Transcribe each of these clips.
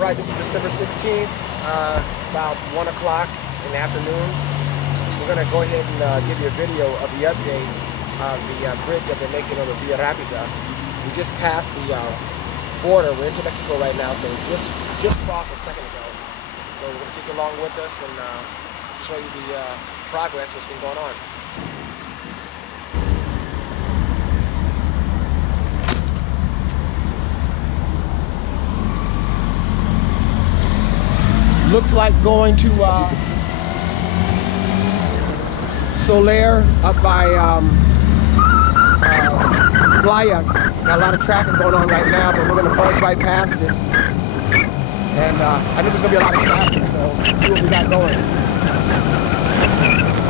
All right, this is December 16th, about 1 o'clock in the afternoon. We're going to go ahead and give you a video of the update of the bridge that they're making on the Via Rapida. We just passed the border. We're into Mexico right now, so we just crossed a second ago. So we're going to take you along with us and show you the progress, what's been going on. Looks like going to Soler up by Playas. Got a lot of traffic going on right now, but we're going to buzz right past it. And I think there's going to be a lot of traffic, so let's see what we got going.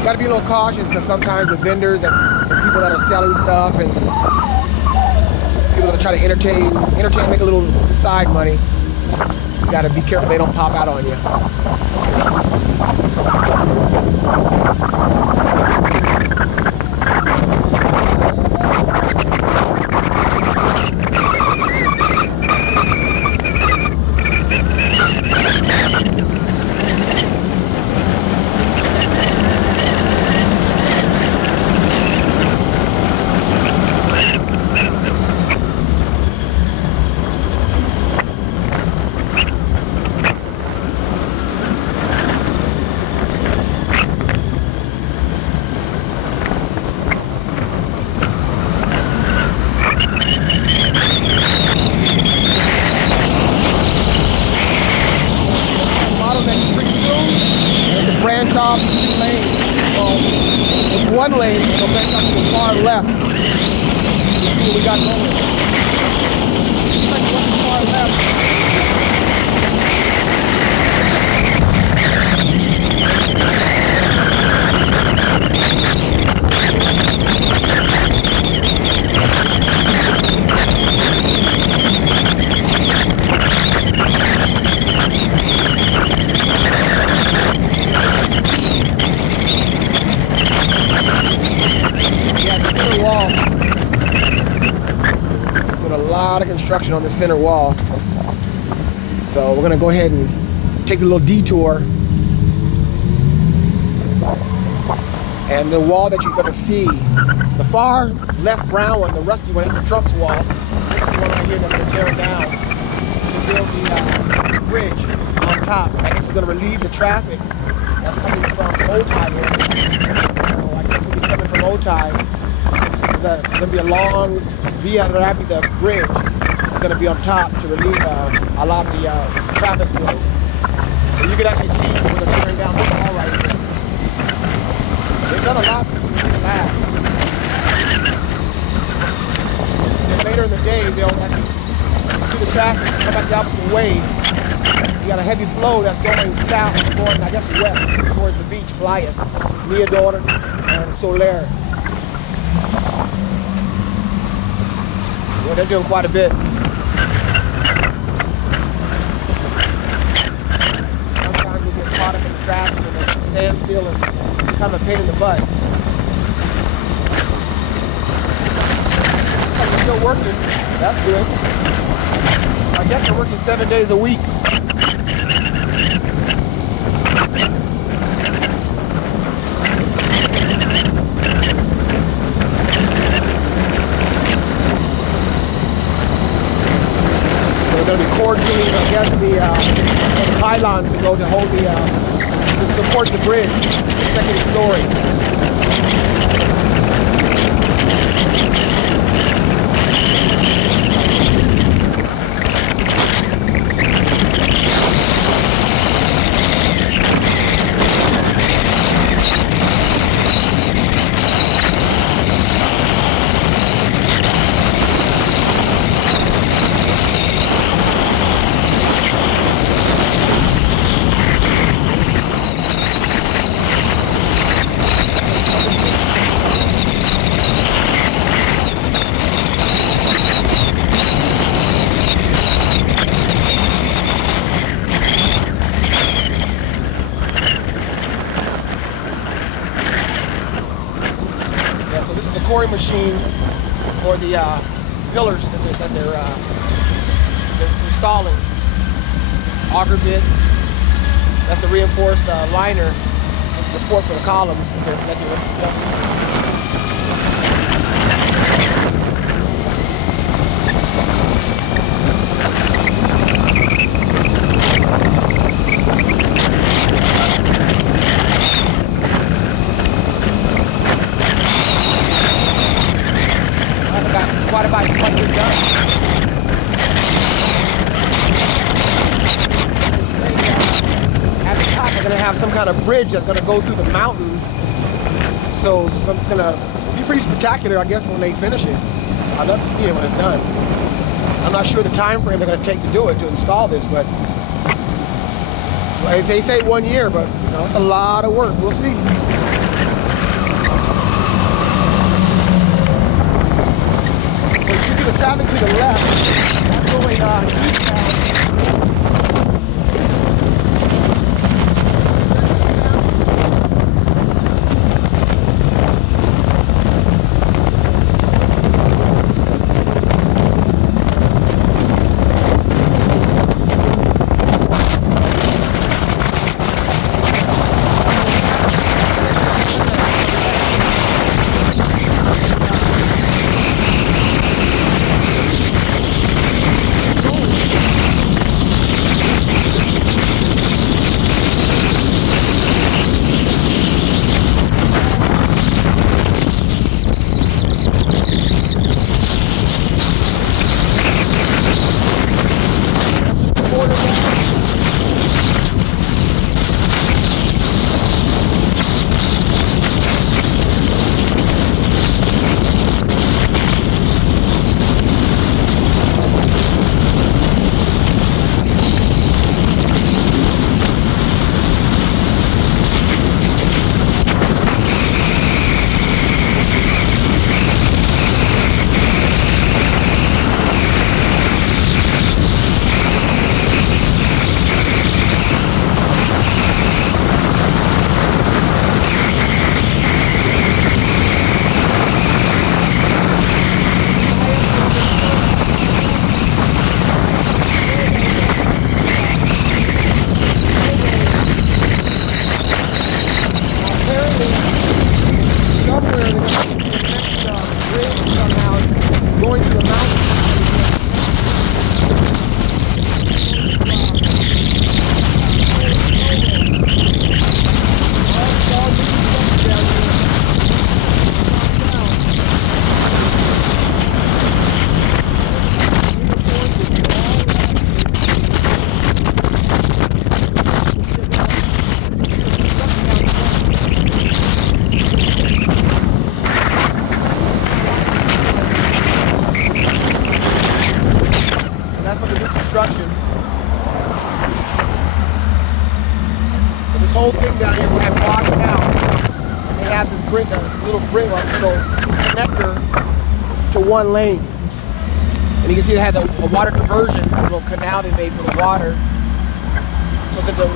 Got to be a little cautious because sometimes the vendors and people that are selling stuff and people that try to entertain, make a little side money. You gotta be careful they don't pop out on you. Branch off 2 lanes. Well, with 1 lane, it'll branch off to the far left. Let's see what we got going. Far left. A lot of construction on the center wall, so we're gonna go ahead and take a little detour, and the wall that you're gonna see, the far left brown one, the rusty one, is the trunk's wall. This is the one right here that they're tearing down to build the bridge on top. I guess it's gonna relieve the traffic that's coming from Otay. So I guess we'll be coming from Otay. There's going to be a long Via Rapida bridge. It's going to be on top to relieve a lot of the traffic flow. So you can actually see when they're tearing down the wall right here. They've done a lot since we've seen it last. And later in the day, they'll actually do the traffic, come back the opposite way. You got a heavy flow that's going south, going, I guess, west towards the beach, Playas, Mirador, and Soler. Yeah, they're doing quite a bit. Sometimes we get caught up in the traffic and they stand still and it's kind of a pain in the butt. But they're still working. That's good. I guess they're working 7 days a week. Going to be coordinating, I guess, the pylons to go to hold to support the bridge, the second story. quarry machine for the pillars that they're installing. auger bits. That's the reinforced liner and support for the columns. Quite about 100 done. At the top, they're going to have some kind of bridge that's going to go through the mountain. So it's going to be pretty spectacular, I guess, when they finish it. I'd love to see it when it's done. I'm not sure the time frame they're going to take to do it, to install this, but they say 1 year, but you know, it's a lot of work. We'll see. You see the traffic to the left, that's going eastbound. Construction. So this whole thing down here will have washed out. And they have this brick, this little brick, or this little connector to one lane. And you can see they had a water diversion, a little canal they made for the water. So it's at the